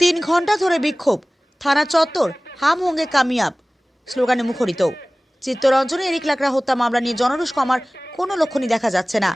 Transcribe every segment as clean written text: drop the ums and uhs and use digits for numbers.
3 ঘন্টা ধরে বিক্ষোভ, থানা চত্বর হামহঙ্গে কামিয়াব স্লোগানে মুখরিত। চিত্তরঞ্জনে এরিক লাকড়া হত্যা মামলা নিয়ে জনরোষ কমার কোনো লক্ষণই দেখা যাচ্ছে না।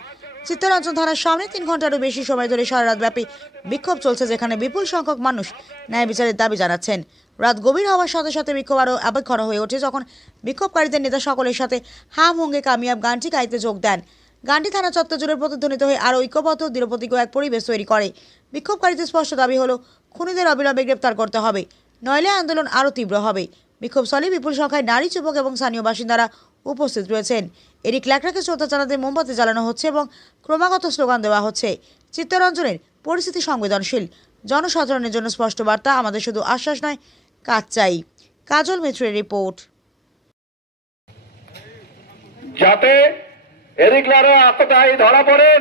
চিত্তরঞ্জন থানার সামনে 3 ঘন্টারও বেশি সময় ধরে সারা রাত ব্যাপী বিক্ষোভ চলছে, যেখানে বিপুল সংখ্যক মানুষ ন্যায় বিচারের দাবি জানাচ্ছেন। রাত গভীর হওয়ার সাথে সাথে বিক্ষোভ আরও আবেগঘন হয়ে ওঠে যখন বিক্ষোভকারীদের নেতা সকলের সাথে হামহঙ্গে কামিয়াব গানটি গাইতে যোগ দেন। গানটি থানা চত্বর জুড়ে প্রতিধ্বনিত হয়ে আরও ঐক্যবদ্ধ দৃঢ়প্রতিজ্ঞ এক পরিবেশ তৈরি করে। বিক্ষোভকারীদের স্পষ্ট দাবি হলো খুনিদের অবিলম্বে গ্রেপ্তার করতে হবে, নইলে আন্দোলন আরও তীব্র হবে। বিক্ষোভস্থলে বিপুল সংখ্যায় নারী, যুবক এবং স্থানীয় বাসিন্দারা উপস্থিত রয়েছেন। এরিক লাকড়াকে শ্রদ্ধা জানাতে মোমবাতি জ্বালানো হচ্ছে এবং ক্রমাগত স্লোগান দেওয়া হচ্ছে। চিত্তরঞ্জনের পরিস্থিতি সংবেদনশীল, জনসাধারণের জন্য স্পষ্ট বার্তা, আমাদের শুধু আশ্বাস নয়, কাজ চাই। কাজল মিত্রের রিপোর্ট। যাতে এরিক লাকড়া আত্মদায়ী ধরা পড়েন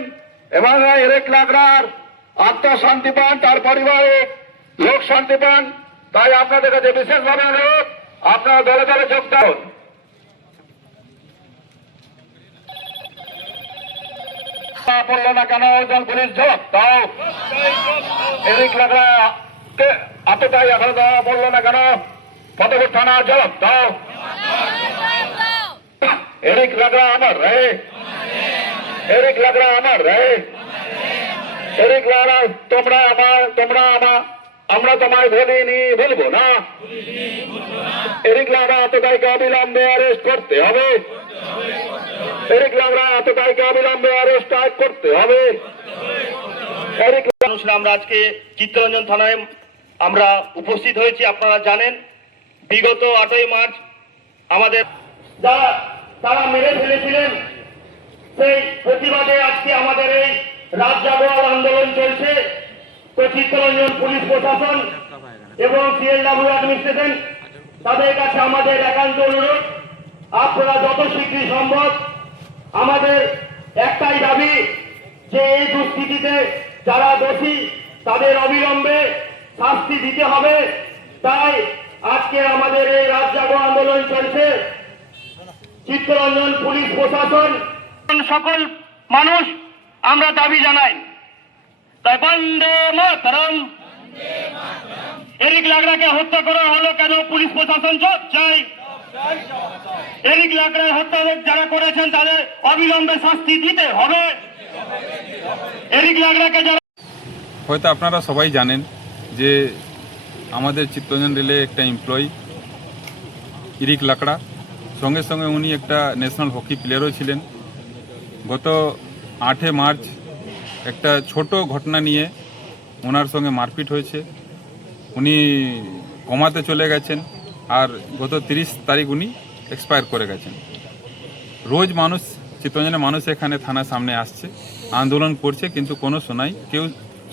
এবং এরিক লাকড়ার আত্মশান্তি পান, তার পরিবারের লোক শান্তি পান, তাই আপনাদের কাছে বিশেষভাবে অনুরোধ, আপনারা দলে দলে যোগ দাও। পড়লো না কেন একজন পুলিশ জবাব দাও। এরিক লাকড়াকে আত্মদায়ী এখনো দেওয়া পড়লো না কেন ফতেপুর থানা জবাব দাও। এরিক লাকড়া আমার রে, এরিক লাকড়া আমার রে, এরিক লাকড়া তোমরা আমার, আমরা তোমায় বলিনি, বলবো না। এরিক লাকড়া আততায়ীকে অবিলম্বে অ্যারেস্ট করতে হবে, এরিক লাকড়া আততায়ীকে অবিলম্বে অ্যারেস্ট করতে হবে। এরিক আমরা আজকে চিত্তরঞ্জন থানায় আমরা উপস্থিত হয়েছি। আপনারা জানেন বিগত 8ই মার্চ আমাদের তারা মেরে ফেলেছিলেন, সেই প্রতিবাদে আজকে আমাদের এই রাত জাগরণ আন্দোলন চলছে। তো চিত্তরঞ্জন পুলিশ প্রশাসন এবং সিএলডব্লিউ অ্যাডমিনিস্ট্রেশন তাদের কাছে আমাদের একান্ত অনুরোধ, আপনারা যত শীঘ্রই সম্ভব, আমাদের একটাই দাবি যে এই দুষ্কৃতিতে যারা দোষী তাদের অবিলম্বে শাস্তি দিতে হবে। তাই আজকে আমাদের এই রাত জাগরণ আন্দোলন চলছে। চিত্তরঞ্জন পুলিশ প্রশাসন সকল মানুষ আমরা দাবি জানাই, তাই বন্দে মাতরম। এরিক লাকড়াকে হত্যা করা হলো কেন? পুলিশ প্রশাসন জবাব চাই। এরিক লাকড়া হত্যা যারা করেছেন তাদের অবিলম্বে শাস্তি দিতে হবে। এরিক লাকড়াকে যারা, হয়তো আপনারা সবাই জানেন যে আমাদের চিত্তরঞ্জন রেলে একটা এমপ্লয়ি এরিক লাকড়া, সঙ্গে সঙ্গে উনি একটা ন্যাশনাল হকি প্লেয়ারও ছিলেন। গত 8 মার্চ একটা ছোট ঘটনা নিয়ে ওনার সঙ্গে মারপিট হয়েছে, উনি কমাতে চলে গেছেন, আর গত 30 তারিখ উনি এক্সপায়ার করে গেছেন। রোজ মানুষ, চিত্তরঞ্জনের মানুষ এখানে থানার সামনে আসছে, আন্দোলন করছে, কিন্তু কোনো শোনাই কেউ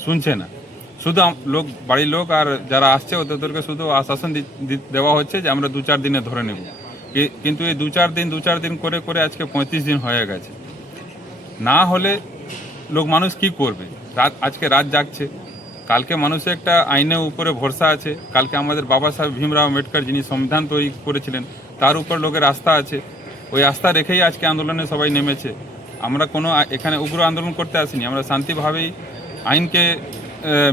শুনছে না। শুধু লোক, বাড়ির লোক আর যারা আসছে ওদেরকে শুধু আশ্বাসন দেওয়া হচ্ছে যে আমরা 2-4 দিনে ধরে নেব, কিন্তু এই 2-4 দিন করে করে আজকে 35 দিন হয়ে গেছে। না হলে মানুষ কি করবে? আজকে রাত জাগছে, কালকে মানুষের একটা আইনের উপরে ভরসা আছে। কালকে আমাদের বাবা সাহেব ভীমরাও আম্বেদকর যিনি সংবিধান তৈরি করেছিলেন তার উপর লোকের আস্থা আছে, ওই আস্থা রেখেই আজকে আন্দোলনে সবাই নেমেছে। আমরা কোনো এখানে উগ্র আন্দোলন করতে আসিনি, আমরা শান্তিভাবেই আইনকে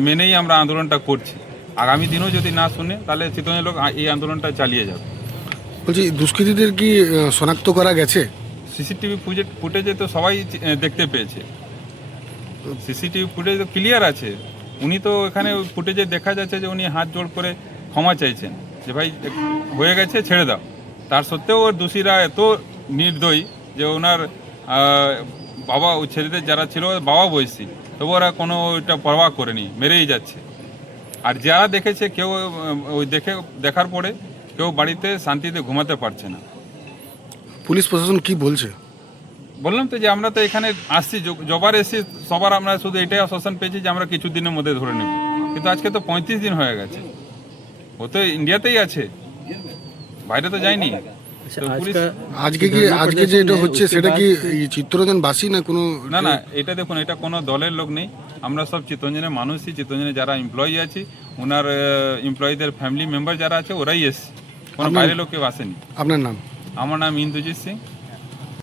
মেনেই আমরা আন্দোলনটা করছি। আগামী দিনেও যদি না শুনে তাহলে চিত্তরঞ্জন লোক এই আন্দোলনটা চালিয়ে যাবে। বলছি, দুষ্কৃতীদের কি শনাক্ত করা গেছে? সিসিটিভি ফুটেজে তো সবাই দেখতে পেয়েছে, সিসিটিভি ফুটেজ তো ক্লিয়ার আছে। উনি তো এখানে ফুটেজে দেখা যাচ্ছে যে উনি হাত জোড় করে ক্ষমা চাইছেন যে ভাই হয়ে গেছে, ছেড়ে দাও। তার সত্ত্বেও ওর দোষীরা এত নির্দয়ী যে ওনার বাবা, ওই ছেলেদের যারা ছিল বাবা বয়সী, তবু ওরা কোনো ওইটা পরোয়া করেনি, মেরেই যাচ্ছে। আর যারা দেখেছে কেউ ওই দেখার পরে কেউ বাড়িতে শান্তিতে ঘুমাতে পারছে না। পুলিশ প্রশাসন কি বলছে? বললাম তো যে আমরা তো এখানে আসছি, জবার এসে সবার আমরা শুধু এটাই আশ্বাসন পেয়েছি যে আমরা কিছু দিনের মধ্যে ধরে নেব, কিন্তু আজকে তো 35 দিন হয়ে গেছে। ও তো ইন্ডিয়াতেই আছে, বাইরে তো যায়নি। আজকে যে এটা হচ্ছে সেটা কি চিত্তরঞ্জন বাসী না কোনো? না, এটা দেখুন, এটা কোনো দলের লোক নেই, আমরা সব চিত্তরঞ্জনের মানুষই। চিত্তরঞ্জনের যারা এমপ্লয়ি আছে, ওনার এমপ্লয়ীদের ফ্যামিলি মেম্বার যারা আছে ওরাই এসছে, কোনো বাইরের লোক কেউ আসেনি। আপনার নাম? আমার নাম ইন্দুজিৎ সিং।